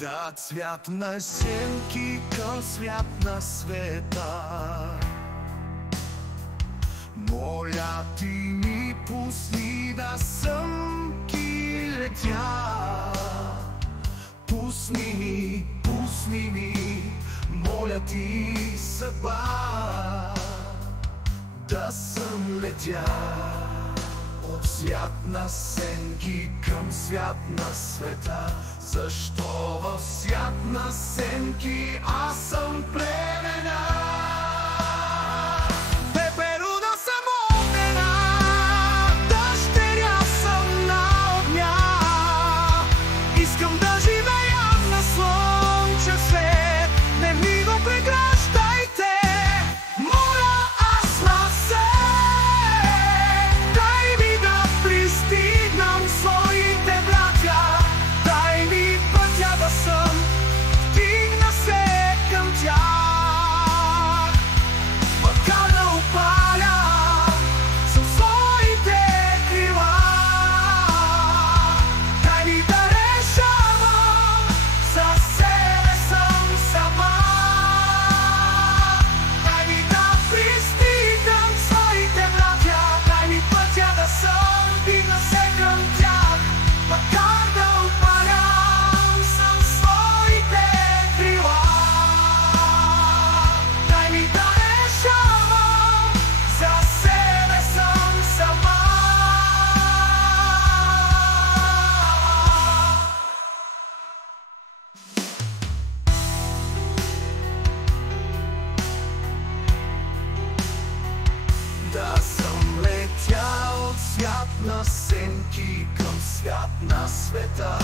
Да, цвят на сенки към свят на света. Моля ти ми пусни да съмки летя. Пусни ми, моля ти съдба, да съм летя. От свят на сенки към свят на света. Защо в свят на сенки аз съм племенна? Пеперуда съм огнена, дъщеря съм на огня. Искам да живея на слънчев свет, не ми го преграждайте, моля аз на все. Дай ми да пристигнам своите братя, дай ми пътя да съм, вдигна се към тях. Макар да опаля със своите крила, дай ми да решавам, за себе съм сама. Дай ми да пристигнам своите братя, дай ми пътя да съм, вдигна се към тях. Макар да опалям със своите крила, дай ми да решавам, за себе съм сама. Да съм летял от свят на сенки към свят на света.